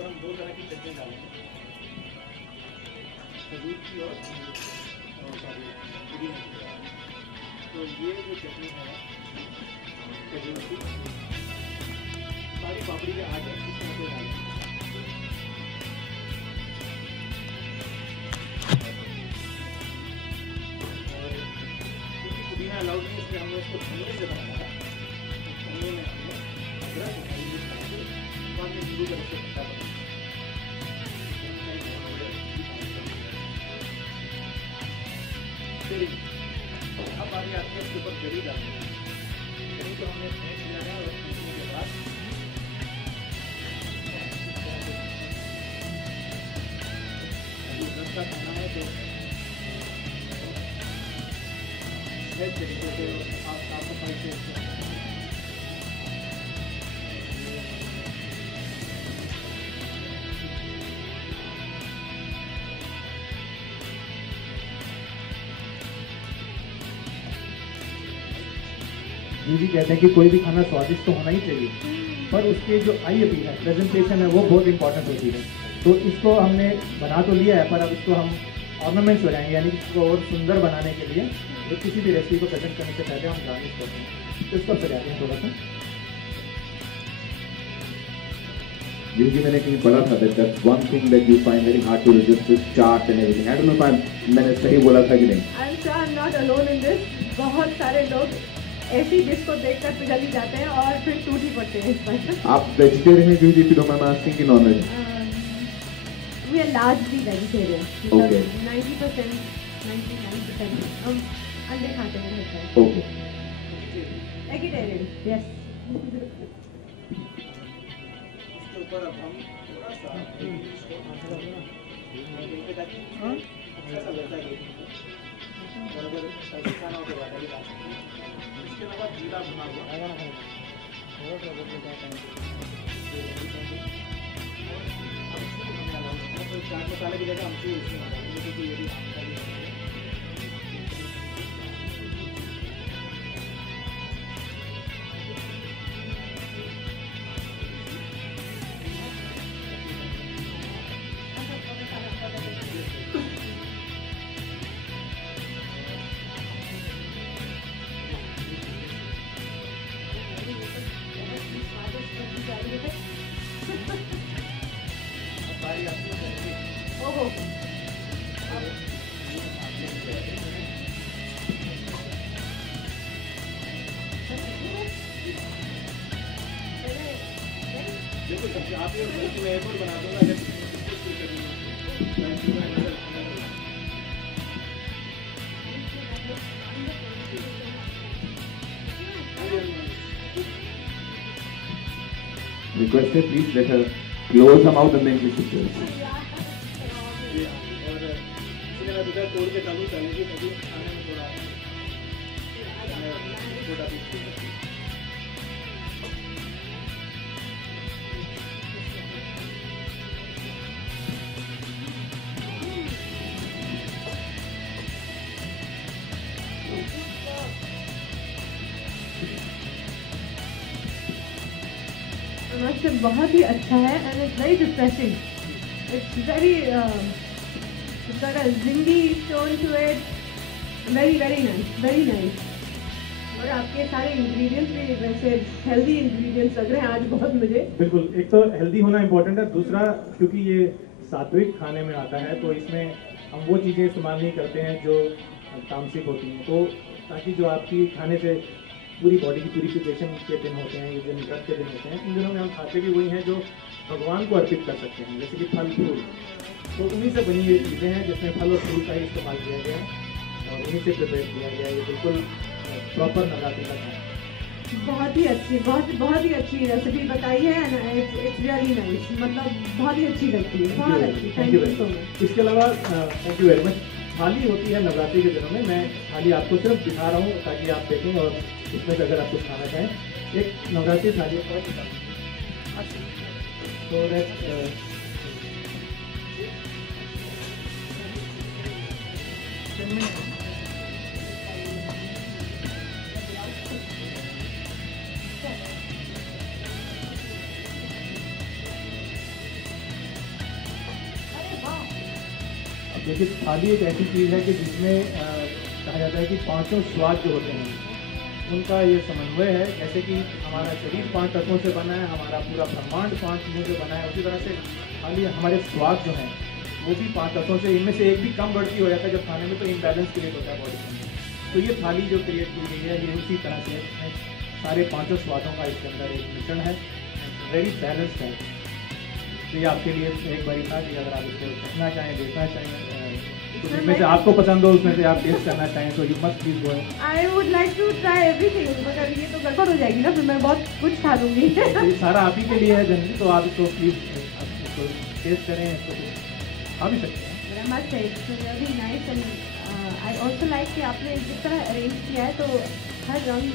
पर हम 2 तरह की चटनी डालेंगे, खजूर की और पुदीना की। तो ये जो चटनी है खजूर की, सारी पापड़ी के आगे इसमें से डालेंगे। और क्योंकि पुदीना अलाउड नहीं, इसलिए हमने इसको धनिये से बनाया है। धनिये में हमने अदरक और हरी मिर्च डाल के बाद में पूरी तरह से खट्टा बनाया। अब बारी आती है इसके ऊपर गरी डालने की। गरी को हमने फेंक दिया है और फेंकने के बाद रस्ता खाना है तो इस तरीके से आप साफ सफाई से जी कहते हैं कि कोई भी खाना स्वादिष्ट तो होना ही चाहिए, पर उसके जो आई अपील है, प्रेजेंटेशन है, वो बहुत इंपॉर्टेंट होती है। तो इसको हमने बना तो लिया है, पर अब इसको हम ऑर्नामेंट्स लगाएंगे, यानी कि इसको और सुंदर बनाने के लिए तो किसी भी रेसिपी को प्रेजेंट करने से पहले हम गार्निश करते हैं। तो इसको सजाते हैं थोड़ा सा। जी मैंने कहीं पढ़ा था that that's one thing that you find very hard to resist is chaat and everything. I don't know if मैंने सही बोला था कि नहीं। I'm sure I'm not alone in this. बहुत सारे लोग ऐसी डिश को देखकर पिघल ही जाते हैं और फिर टूट ही पड़ते हैं इस पर। आप वेजिटेरियन हैं क्योंकि फिर मैं आस्किंग कि non veg? We are largely vegetarian. Okay. 90%, 99% हम अंडे खाते हैं घर पर। Okay. Vegetarian, yes. इसके ऊपर अब हम थोड़ा सा अच्छा सा वैसा ही, और अगर स्पाइसी खाना हो तो ज़्यादा भी डाल सकते हैं। इसके अलावा जीरा भुना हुआ चाट मसाले की जगह अमचूर इसमें डालेंगे क्योंकि ये भी आमचा भी है। आप ये बल्कि मैं एक और बना दूंगा जब Requested, please let her close her mouth and then kiss pictures. और इसलिए मैं दूसरा तोड़ के डालूँ डालेंगे तभी खाने में थोड़ा छोटा पीस। मस्त बहुत ही अच्छा है and it's very refreshing. It's very it's got a zingy tone to it. Very very nice. और आपके सारे इंग्रेडिएंट्स भी वैसे हेल्दी इंग्रेडिएंट्स लग रहे हैं आज बहुत मुझे. बिल्कुल, एक तो हेल्दी होना इम्पोर्टेंट है, दूसरा क्योंकि ये सात्विक खाने में आता है तो इसमें हम वो चीज़ें इस्तेमाल नहीं करते हैं जो तामसिक होती हैं, तो ताकि जो आपकी खाने से पूरी बॉडी की प्यूरिफिकेशन के दिन होते हैं, ये जो निकट के दिन होते हैं, इन दिनों में हम खाते भी वही हैं जो भगवान को अर्पित कर सकते हैं, जैसे कि फल फूल. तो उन्हीं से बनी ये चीज़ें हैं जिसमें फल और फूल का ही इस्तेमाल किया गया है और उन्हीं से प्रिपेयर किया गया है. ये बिल्कुल प्रॉपर नवरात्रि का खाना. बहुत ही अच्छी रेसिपी बताई है. It's really nice. मतलब बहुत ही अच्छी लगती है, बहुत अच्छी. Thank you so much. इसके अलावा थैंक यू वेरी मच. थाली होती है नवरात्रि के दिनों में, मैं थाली आपको सिर्फ दिखा रहा हूँ ताकि आप देखें और इसमें से अगर आप कुछ खाना चाहें. एक नवरात्रि थाली है, तो देखिए थाली एक ऐसी चीज़ है कि जिसमें कहा जाता है कि पांचों स्वाद जो होते हैं उनका ये समन्वय है। जैसे कि हमारा शरीर 5 तत्वों से बना है, हमारा पूरा ब्रह्मांड 5 चीज़ों से बना है, उसी तरह से थाली हमारे स्वाद जो हैं वो भी 5 तत्वों से, इनमें से एक भी कम बढ़ती हो जाता है जब खाने में, तो इम्बैलेंस क्रिएट होता है बॉडी में। तो ये थाली जो क्रिएट की गई है ये उसी तरह से सारे 5 स्वादों का इसके अंदर एक मिश्रण है, वेरी बैलेंस्ड है। तो ये आपके लिए एक बारी था कि अगर आप इसको देखना चाहें, देखना चाहें, तो जिसमें से आपको पसंद हो उसमें से आप टेस्ट करना चाहें तो you must please go. I would like to try everything, मगर ये तो गड़बड़ हो जाएगी ना, फिर मैं बहुत कुछ खा लूँगी। ये सारा आप ही के लिए है जनरली, तो आप इसको प्लीज इसको टेस्ट करें, इसको खा भी सकते हैं। I must say it's really nice and I also like कि आपने जिस तरह अरेंज किया है, तो हर रंग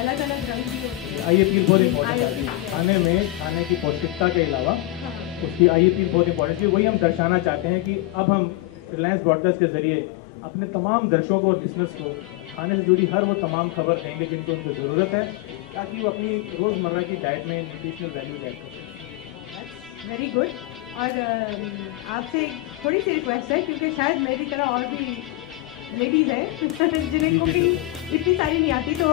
अलग अलग रंग भी होते हैं। आई अपील बहुत इम्पोर्टेंट है खाने में, खाने की पौष्टिकता के अलावा उसकी आई अपील बहुत इम्पोर्टेंट है। वही हम दर्शाना चाहते हैं कि अब हम रिलायंस ब्रॉडकास्ट के जरिए अपने तमाम दर्शकों और लिसनर्स को खाने से जुड़ी हर वो तमाम खबर देंगे जिनको उनको ज़रूरत है, ताकि वो अपनी रोज़मर्रा की डाइट में न्यूट्रिशनल वैल्यूज ऐड कर सकें। Very good. और आपसे थोड़ी सी रिक्वेस्ट है, क्योंकि शायद मेरी तरह और भी लेडीज़ हैं जिन्हें कुकिंग इतनी सारी नहीं आती, तो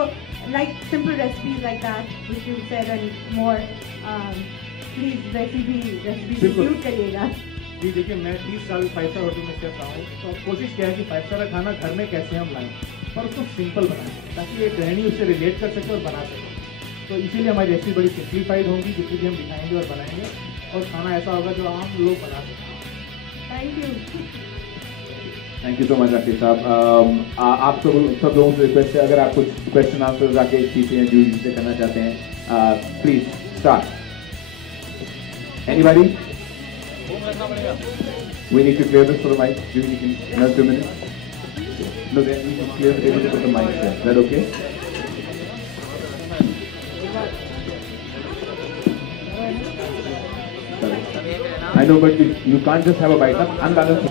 like simple recipes like that which you said and more, please recipe include करिएगा। जी देखिए, मैं 30 साल 5 स्टार होटल में शेफ रहा हूँ, तो कोशिश क्या है कि 5 स्टार का खाना घर में कैसे हम लाएं, पर उसको सिंपल बनाएं ताकि एक गृहिणी उससे रिलेट कर सके और बना सके। तो इसीलिए हमारी रेसिपी बड़ी सिंप्लीफाइड होगी, जितनी भी हम दिखाएंगे और बनाएंगे, और खाना ऐसा होगा जो आम लोग बना सकें। Thank you so much Rakesh साहब। आप सब लोगों से रिक्वेस्ट है, अगर आप कुछ क्वेश्चन आंसर राकेश जी से जूही जी से करना चाहते हैं, please start. Anybody? We need to clear this for the mic. Juhi, you can another 2 minutes. No, then we can clear the table to put the mic there. Is that okay? Sorry. I know, but you can't just have a bite. Unbalanced.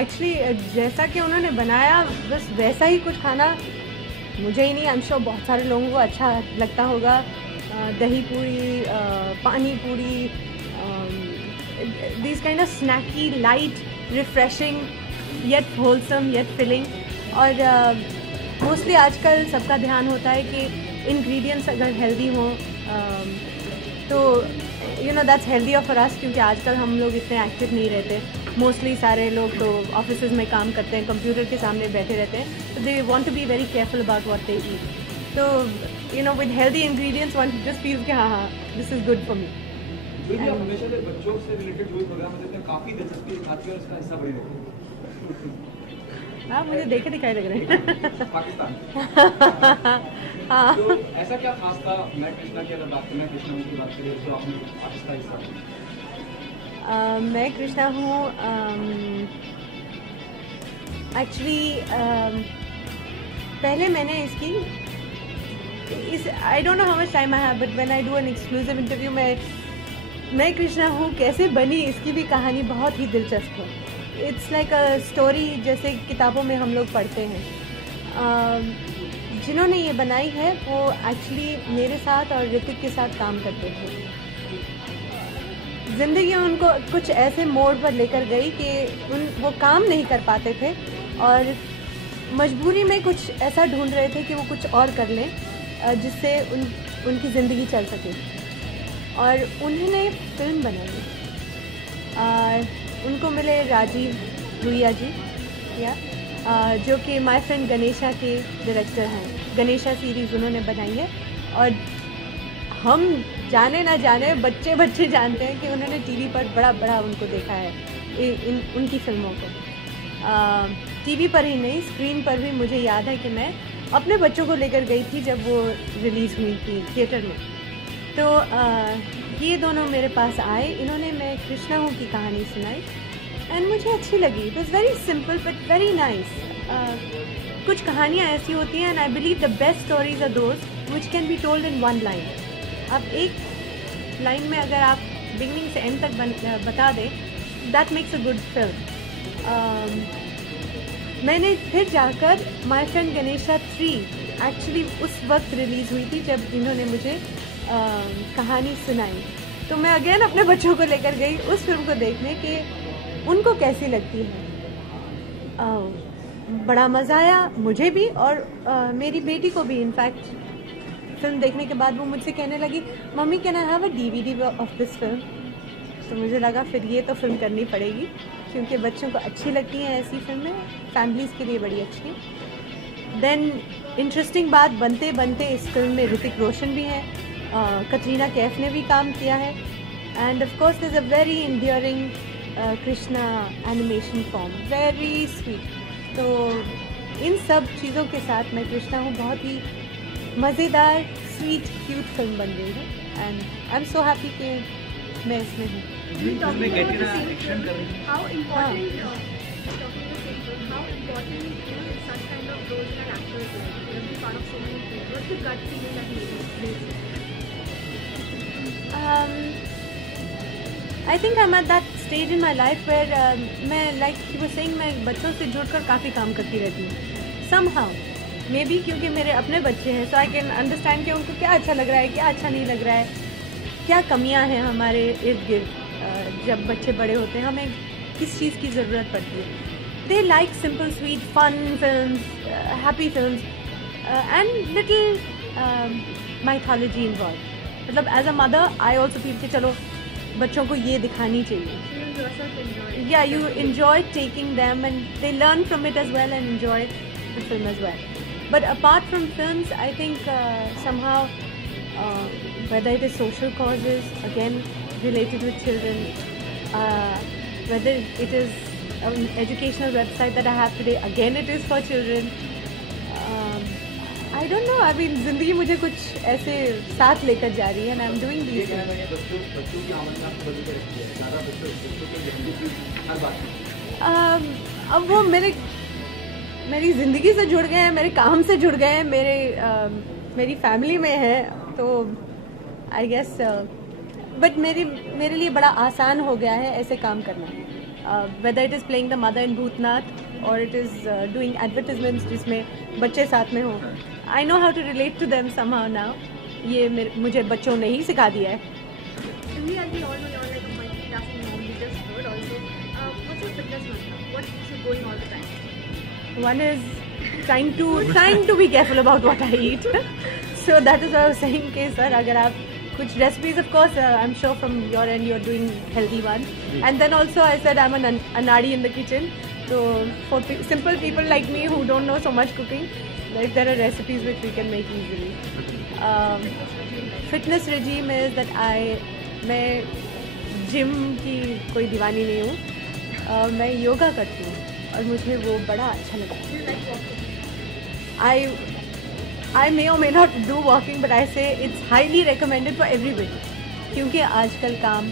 Actually जैसा कि उन्होंने बनाया बस वैसा ही कुछ खाना मुझे ही नहीं, आई एम श्योर बहुत सारे लोगों को अच्छा लगता होगा। दही puri, pani puri, this kind of snacky, light, refreshing, yet wholesome, yet filling. और मोस्टली आजकल सबका ध्यान होता है कि इंग्रेडिएंट्स अगर हेल्दी हों तो you no that's healthy for us, क्योंकि आजकल हम लोग इतने एक्टिव नहीं रहते। मोस्टली सारे लोग तो ऑफिसेज में काम करते हैं, कंप्यूटर के सामने बैठे रहते हैं, तो they want to be very careful about what they eat. तो you know with healthy ingredients one just feels कि हाँ हाँ this is good for me. आप हमेशा से बच्चों से रिलेटेड जो भी प्रोग्राम होते हैं काफ़ी दिलचस्पी दिखाती है और इसका हिस्सा बने रहते हैं। हाँ, मुझे देखे दिखाई लग रहे हैं। पाकिस्तान। हाँ। तो ऐसा क्या खास था? मैं कृष्णा की अगर बात करें, कृष्णा की बात करें तो आपने इसका हिस्सा मैं कृष्णा हूँ। एक्चुअली पहले मैंने इस I don't know how much time I have, but when I do an exclusive interview, मैं कृष्णा हूँ कैसे बनी, इसकी भी कहानी बहुत ही दिलचस्प है। इट्स लाइक अ स्टोरी, जैसे किताबों में हम लोग पढ़ते हैं। जिन्होंने ये बनाई है वो एक्चुअली मेरे साथ और ऋतिक के साथ काम करते थे। ज़िंदगी उनको कुछ ऐसे मोड़ पर लेकर गई कि वो काम नहीं कर पाते थे और मजबूरी में कुछ ऐसा ढूंढ रहे थे कि वो कुछ और कर लें जिससे उनकी ज़िंदगी चल सके, और उन्होंने फिल्म बनाई। उनको मिले राजीव भुइया जी, जो कि माय फ्रेंड गणेशा के डायरेक्टर हैं। गणेशा सीरीज़ उन्होंने बनाई है, और हम जाने ना जाने बच्चे जानते हैं कि उन्होंने टीवी पर बड़ा उनको देखा है उनकी फिल्मों को। टीवी पर ही नहीं, स्क्रीन पर भी मुझे याद है कि मैं अपने बच्चों को लेकर गई थी जब वो रिलीज़ हुई थी थिएटर में। तो ये दोनों मेरे पास आए, इन्होंने मैं कृष्णा हूँ की कहानी सुनाई एंड मुझे अच्छी लगी। It was very simple but very nice. कुछ कहानियाँ ऐसी होती हैं, and I believe the best stories are those which can be told in one line. अब एक लाइन में अगर आप बिगनिंग से एंड तक बता दें, that makes a good film. मैंने फिर जाकर माय फ्रेंड गणेशा 3 एक्चुअली उस वक्त रिलीज़ हुई थी जब इन्होंने मुझे कहानी सुनाई, तो मैं अगेन अपने बच्चों को लेकर गई उस फिल्म को देखने कि उनको कैसी लगती है। बड़ा मज़ा आया मुझे भी और मेरी बेटी को भी। इनफैक्ट फिल्म देखने के बाद वो मुझसे कहने लगी, mummy can I have a DVD of this film. तो मुझे लगा फिर ये तो फिल्म करनी पड़ेगी, क्योंकि बच्चों को अच्छी लगती हैं ऐसी फिल्में, फैमिलीज़ के लिए बड़ी अच्छी। देन इंटरेस्टिंग बात बनते बनते इस फिल्म में ऋतिक रोशन भी हैं, कटरीना कैफ ने भी काम किया है, and of course there is a very enduring Krishna animation form, very sweet. तो इन सब चीज़ों के साथ मैं कृष्णा हूँ, बहुत ही मज़ेदार स्वीट क्यूट फिल्म बन रही है, and I am so happy कि मैं इसमें हूँ। में कैटरीना एक्शन कर रही है। How important, talking the same film, how important is such kind of roles in an actor's life? You have been part of so many films. What's the gut feeling that makes it? I think I'm at that stage in my life where मैं like you were saying, मैं बच्चों से जुड़कर काफ़ी काम करती रहती हूँ somehow, maybe क्योंकि मेरे अपने बच्चे हैं, so I can understand कि उनको क्या अच्छा लग रहा है, क्या अच्छा नहीं लग रहा है, क्या कमियां हैं हमारे इर्द गिर्द। जब बच्चे बड़े होते हैं हमें किस चीज़ की ज़रूरत पड़ती है। They like simple sweet fun film, happy film and little mythology involve. मतलब as a mother I also feel कि चलो बच्चों को ये दिखानी चाहिए। या you enjoy taking them and they learn from it as well and enjoy the film as well. But apart from films, I think somehow whether it is social causes, again related with children, whether it is an educational website that I have today, again it is for children. I don't know, I mean ज़िंदगी मुझे कुछ ऐसे साथ लेकर जा रही है and I'm doing these things. बच्चों की आमद में आपको बदल के रखी है, ज़्यादा बच्चों के लिए हर बात में। अब वो मेरी ज़िंदगी से जुड़ गए हैं, मेरे काम से जुड़ गए हैं, मेरी फैमिली में है, तो आई गेस बट मेरे लिए बड़ा आसान हो गया है ऐसे काम करना। Whether it is playing the mother in Bhoothnath और इट इज़ डूइंग एडवर्टिजमेंट्स जिसमें बच्चे साथ में हों, I know how to relate to them somehow now. ये मुझे बच्चों ने ही सिखा दिया है। Simi, as we all know, you're like a multitasking mom. You just heard also. What's your fitness mantra? What keeps you going all the time? One is trying to be careful about what I eat. So that is what I was saying कि sir अगर आप कुछ recipes, of course I'm sure from your end you're doing healthy ones, and then also I said I'm an anadi in the kitchen. So for simple people like me who don't know so much cooking, like there are recipes which we can make easily. Fitness regime is that मैं gym की कोई दीवानी नहीं हूँ, मैं योगा करती हूँ और मुझे वो बड़ा अच्छा लगता है। I may or may not do walking, but I say it's highly recommended for everybody, क्योंकि आजकल काम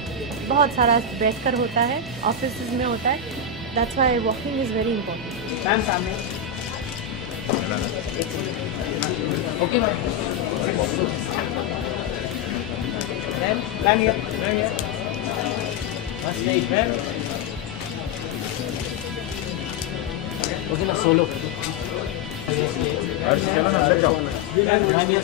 बहुत सारा बैठकर होता है, ऑफिस में होता है, that's why walking is very important. Ma'am सामने। Okay ma'am. मैम मैम ये बस नहीं मैम। ओके ना सोलो। चलो ना अंदर जाओ। मैम ये